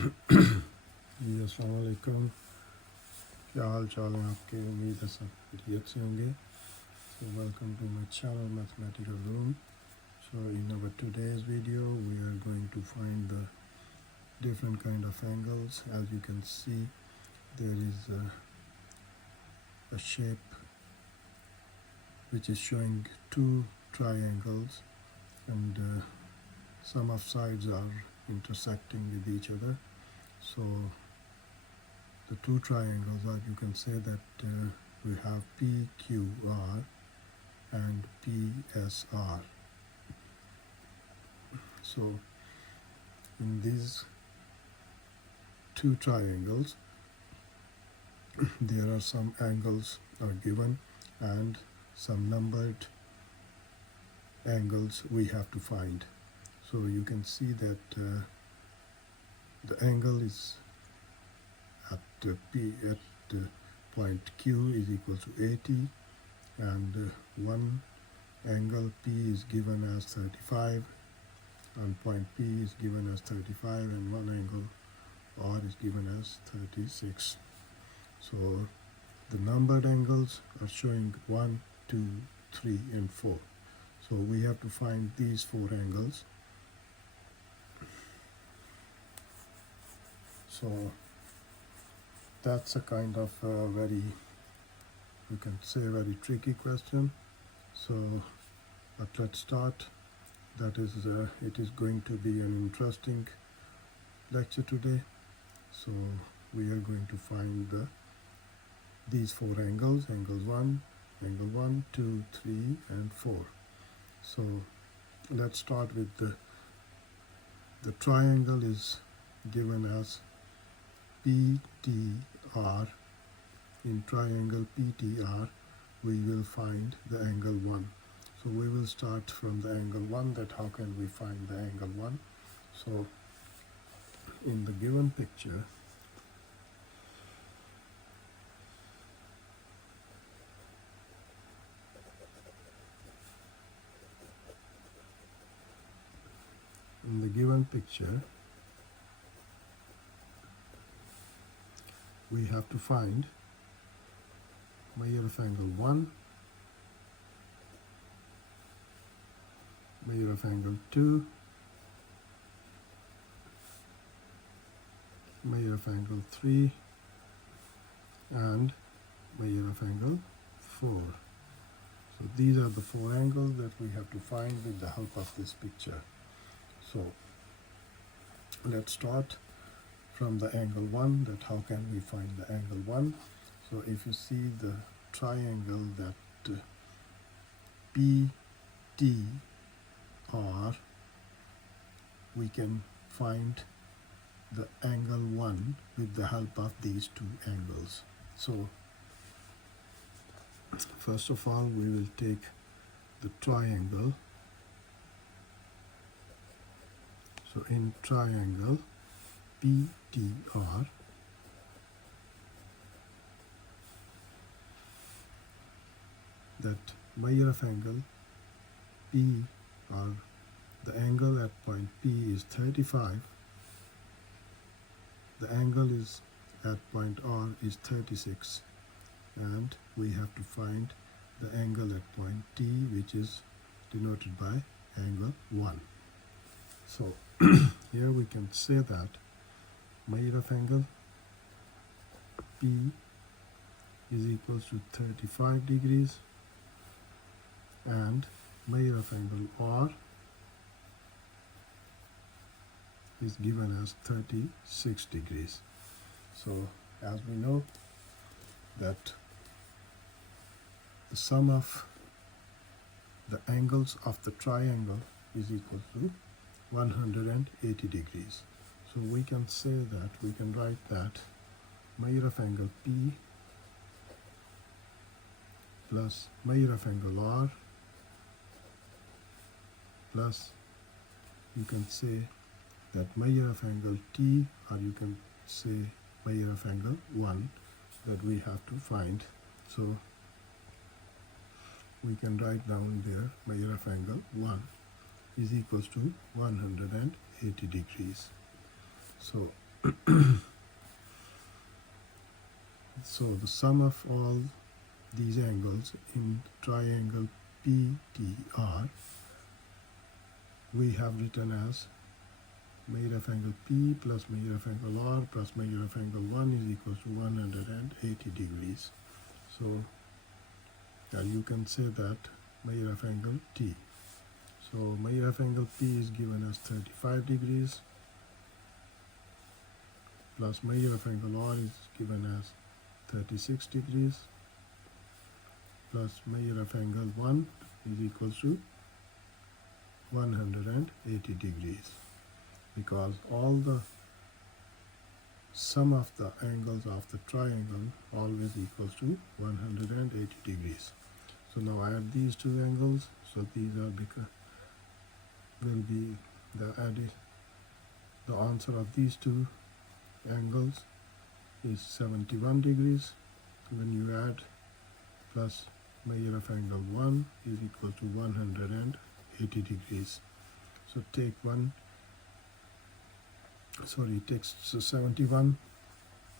जी अस्सलाम वालेकुम। क्या हाल चाल है आपके? उम्मीद है सब खैरियत से होंगे। So welcome to my channel Mathematical Room. So in our today's video we are going to find the different kind of angles. As you can see, there is a shape which is showing two triangles, and some of sides are intersecting with each other. So the two triangles are, you can say that we have PQR and PSR. So in these two triangles there are some angles are given and some numbered angles we have to find. So you can see that the angle is at point Q is equal to 80, and one angle P is given as 35, and point P is given as 35, and one angle R is given as 36. So the numbered angles are showing 1, 2, 3, and 4. So we have to find these four angles. So that's a kind of very, you can say, very tricky question. So but let's start. That is, it is going to be an interesting lecture today. So we are going to find these four angles, angle 1, 2, 3, and 4. So let's start with the triangle is given as PTR. In triangle PTR we will find the angle 1. So we will start from the angle 1, that how can we find the angle 1. So in the given picture, we have to find measure of angle 1, measure of angle 2, measure of angle 3, and measure of angle 4. So these are the four angles that we have to find with the help of this picture. So let's start from the angle 1, that how can we find the angle 1. So if you see the triangle that PTR, we can find the angle 1 with the help of these two angles. So first of all we will take the triangle. So in triangle PTR, that measure of angle P, or the angle at point P, is 35. The angle is at point R is 36, and we have to find the angle at point T, which is denoted by angle 1. So here we can say that measure of angle P is equal to 35 degrees, and measure of angle R is given as 36 degrees. So as we know that the sum of the angles of the triangle is equal to 180 degrees. So we can say that, we can write that measure of angle P plus measure of angle R plus, you can say that measure of angle T, or you can say measure of angle 1, that we have to find. So we can write down there measure of angle 1 is equals to 180 degrees. So So the sum of all these angles in triangle PTR we have written as measure of angle P plus measure of angle R plus measure of angle 1 is equal to 180 degrees. So you can say that measure of angle T. So measure of angle P is given as 35 degrees plus measure of angle R is given as 36 degrees plus measure of angle 1 is equal to 180 degrees, because all the sum of the angles of the triangle always equals to 180 degrees. So now add these two angles, so these are will be the answer of these two angles is 71 degrees. When you add plus measure of angle 1 is equal to 180 degrees. So take takes 71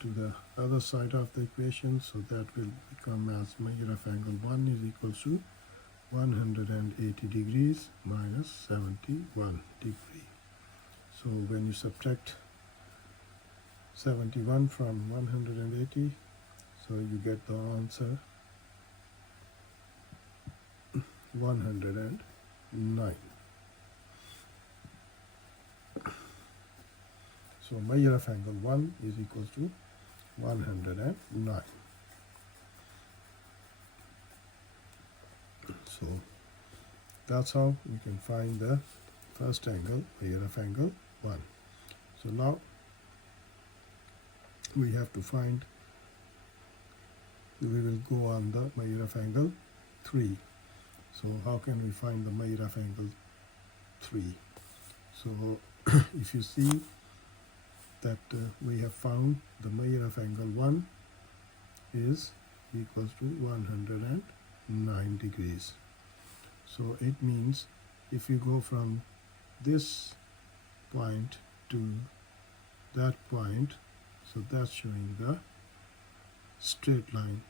to the other side of the equation, so that will become as measure of angle 1 is equal to 180 degrees minus 71 degree. So when you subtract 71 from 180, so you get the answer 109. So measure of angle 1 is equal to 109. So that's how we can find the first angle, measure of angle 1. So now we have to find, we will go on the measure of angle 3. So how can we find the measure of angle 3? So if you see that we have found the measure of angle 1 is equals to 109 degrees. So it means if you go from this point to that point, so that's showing the straight line.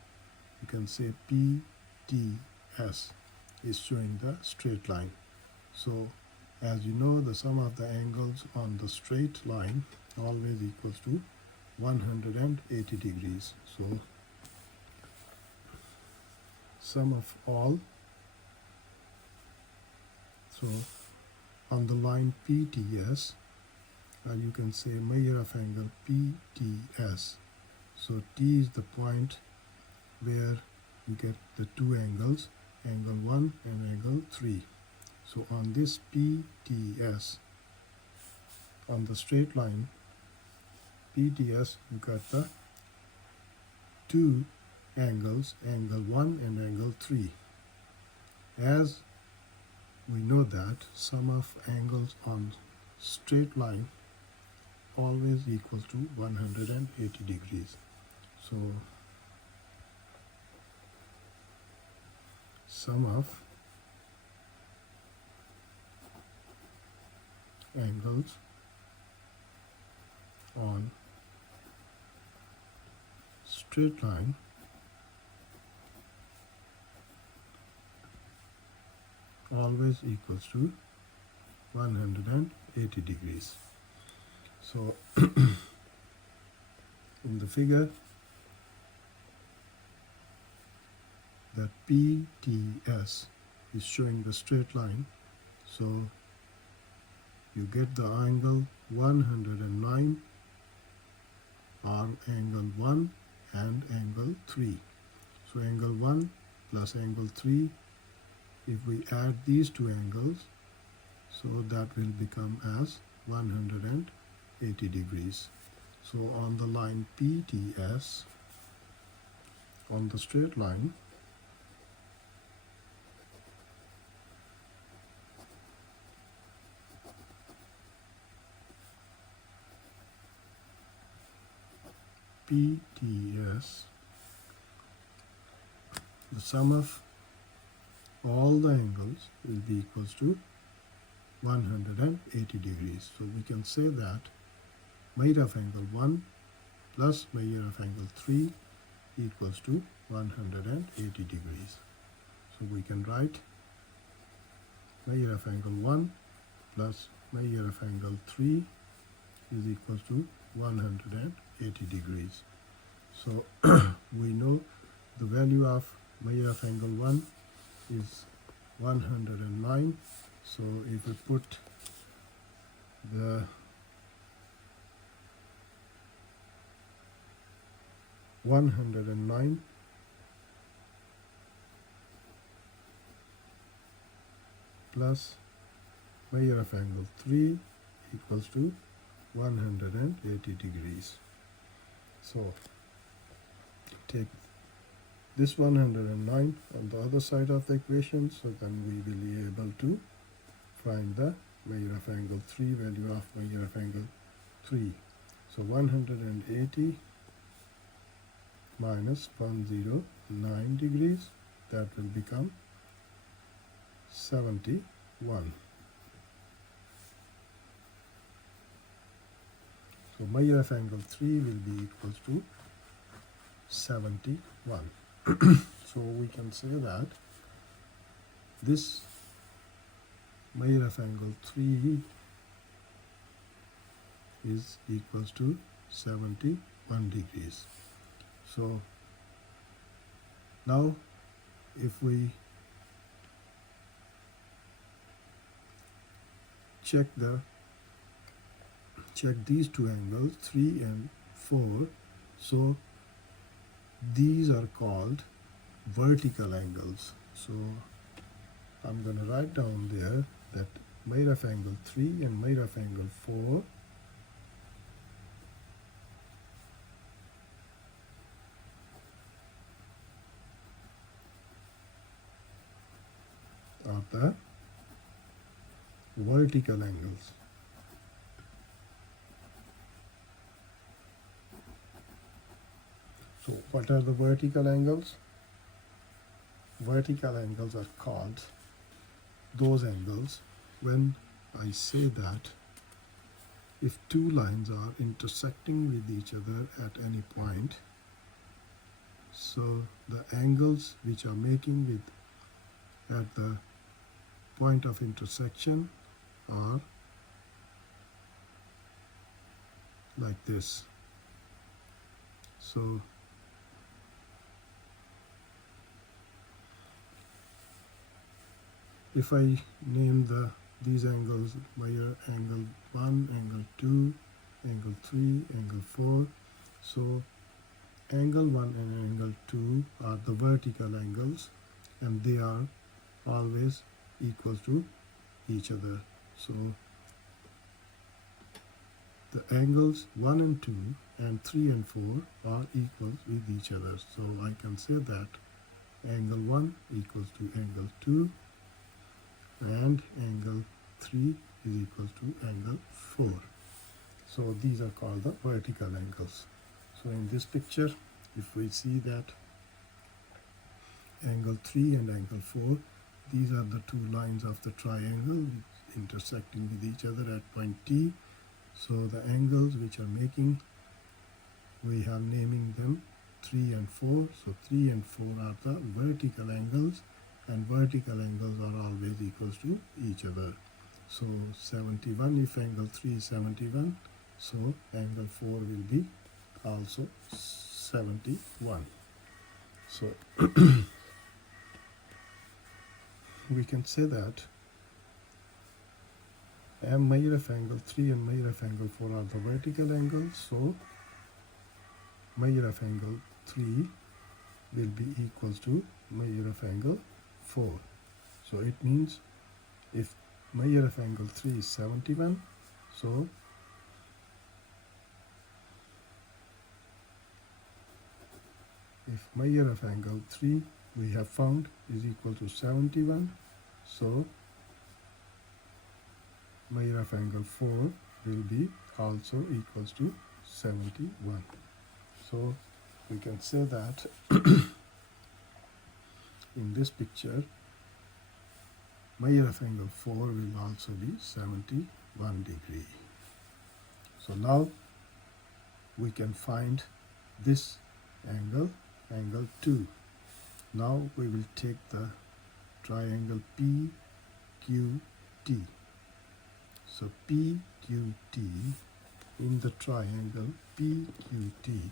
You can say PTS is showing the straight line. So as you know, the sum of the angles on the straight line always equals to 180 degrees. So sum of all, so on the line PTS, you can say measure of angle PTS. So T is the point where you get the two angles, angle 1 and angle 3. So on this PTS, on the straight line PTS, you got the two angles, angle 1 and angle 3. As we know that sum of angles on straight line always equals to 180 degrees. So sum of angles on straight line always equals to 180 degrees. So in the figure, that PTS is showing the straight line, so you get the angle 109 on angle 1 and angle 3. So angle 1 plus angle 3, if we add these two angles, so that will become as 180 degrees. So on the line PTS, on the straight line, PTS, the sum of all the angles will be equals to 180 degrees. So we can say that measure of angle 1 plus measure of angle 3 equals to 180 degrees. So we can write measure of angle 1 plus measure of angle 3 is equals to 180 degrees. So we know the value of measure of angle 1 is 109. So if we put the 109 plus measure of angle 3 equals to 180 degrees. So take this 109 on the other side of the equation, so then we will be able to find the measure of angle 3, value of measure of angle 3. So 180 minus 109 degrees, that will become 71. So measure of angle 3 will be equals to 71. So we can say that this measure of angle 3 is equals to 71 degrees. So now if we check these two angles 3 and 4, so these are called vertical angles. So I'm going to write down there that measure of angle 3 and measure of angle 4 are the vertical angles. So what are the vertical angles? Vertical angles are called those angles when I say that if two lines are intersecting with each other at any point, so the angles which are making with at the point of intersection are like this. So if I name these angles measure angle 1, angle 2, angle 3, angle 4, so angle 1 and angle 2 are the vertical angles and they are always equal to each other. So the angles 1 and 2 and 3 and 4 are equal with each other. So I can say that angle 1 equals to angle 2 and angle 3 is equal to angle 4. So these are called the vertical angles. So in this picture, if we see that angle 3 and angle 4, these are the two lines of the triangle intersecting with each other at point T. So the angles which are making, we have naming them 3 and 4. So 3 and 4 are the vertical angles, and vertical angles are always equal to each other. So 71, if angle 3 is 71, so angle 4 will be also 71. So we can say that measure of angle 3 and measure of angle 4 are the vertical angles. So measure of angle 3 will be equals to measure of angle 4. So it means if measure of angle 3 is 71, so if measure of angle 3 we have found is equal to 71, so measure of angle 4 will be also equals to 71. So we can say that in this picture measure of angle 4 will also be 71 degree. So now we can find this angle, angle 2. Now we will take the triangle PQT. So PQT, in the triangle PQT,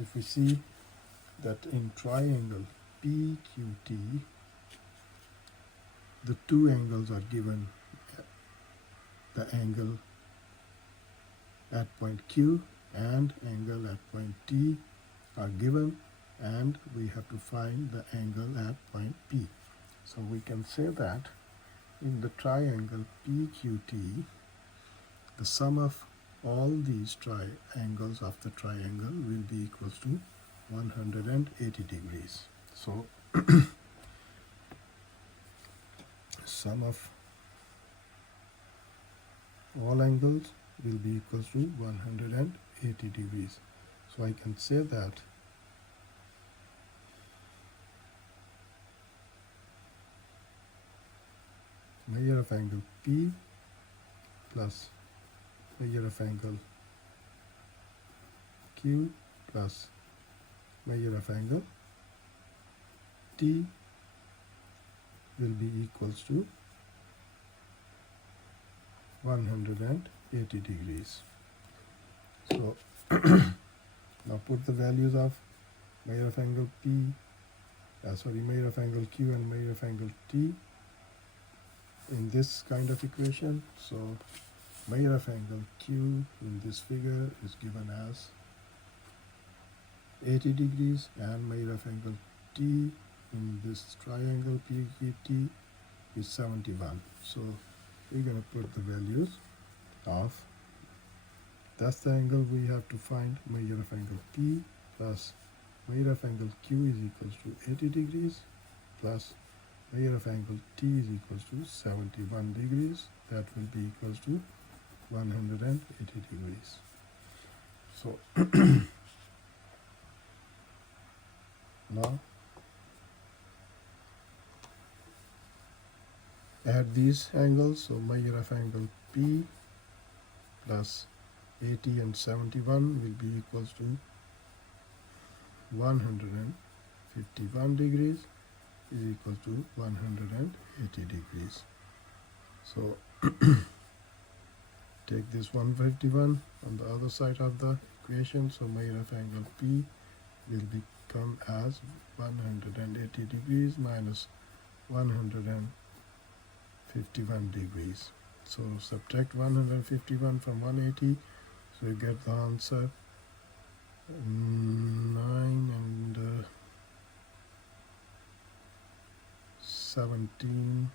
if we see that in triangle PQT, the two angles are given. The angle at point Q and angle at point T are given, and we have to find the angle at point P. So we can say that in the triangle PQT, the sum of all these triangles of the triangle will be equal to 180 degrees. So sum of all angles will be equal to 180 degrees. So I can say that measure of angle P plus measure of angle Q plus measure of angle T will be equals to 180 degrees. So now put the values of measure of angle measure of angle Q and measure of angle T in this kind of equation. So measure of angle Q in this figure is given as 80 degrees, and measure of angle T in this triangle PQT is 71. So we're going to put the values of, that's the angle we have to find. Measure of angle P plus measure of angle Q is equals to 80 degrees plus measure of angle T is equals to 71 degrees. That will be equals to 180 degrees. So now add these angles. So measure of angle P plus 80 and 71 will be equals to 151 degrees is equal to 180 degrees. So take this 151 on the other side of the equation. So measure of angle P will become as 180 degrees minus 151 degrees. So subtract 151 from 180, so you get the answer 9 and 17,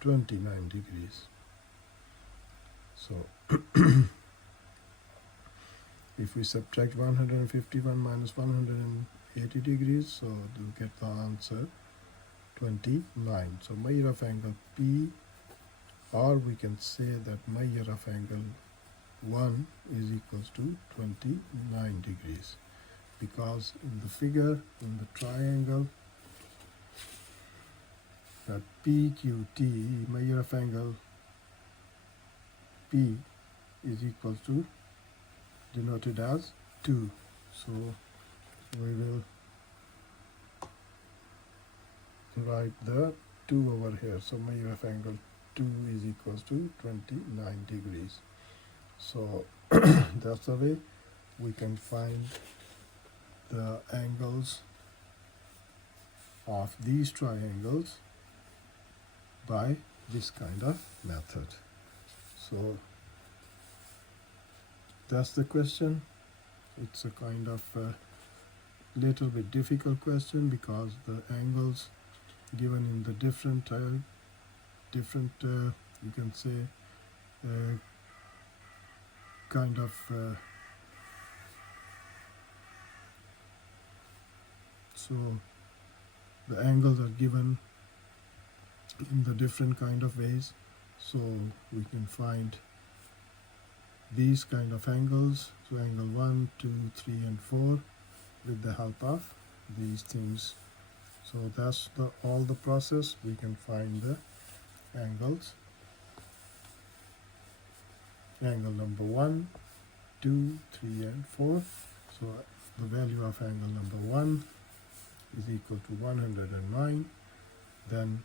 29 degrees. So if we subtract 151 minus 180 degrees, so you get the answer 29. So measure of angle P, or we can say that measure of angle 1 is equals to 29 degrees, because in the figure, in the triangle, that PQT, measure of angle P is equals to, denoted as 2. So we will write the 2 over here. So measure of angle 2 is equals to 29 degrees. So that's the way we can find the angles of these triangles by this kind of method. So that's the question. It's a kind of little bit difficult question, because the angles given in the different you can say kind of so the angles are given in the different kind of ways. So we can find these kind of angles, so angle 1, 2, 3 and 4 with the help of these things. So that's all the process. We can find the angles. Angle number 1, 2, 3 and 4. So the value of angle number 1 is equal to 109. Then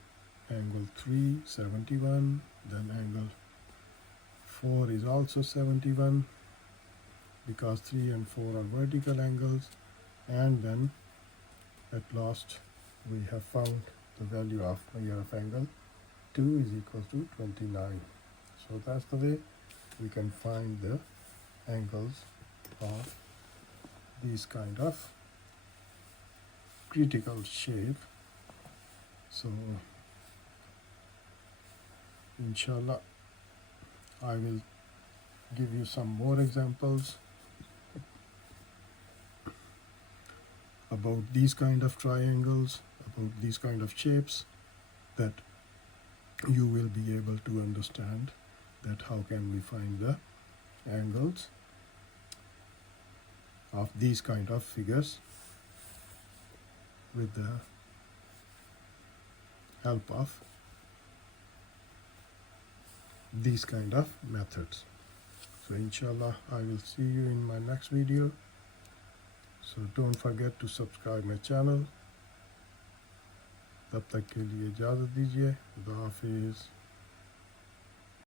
angle 3, 71. Then angle 4 is also 71 because 3 and 4 are vertical angles. And then at last we have found the value of angle 2 is equal to 29. So that's the way we can find the angles of these kind of critical shape. So inshallah I will give you some more examples about these kind of triangles, about these kind of shapes, that you will be able to understand that how can we find the angles of these kind of figures with the help of these kind of methods. So inshallah I will see you in my next video. So don't forget to subscribe my channel. तब तक के लिए इजाज़त दीजिए। खुदा हाफिज़।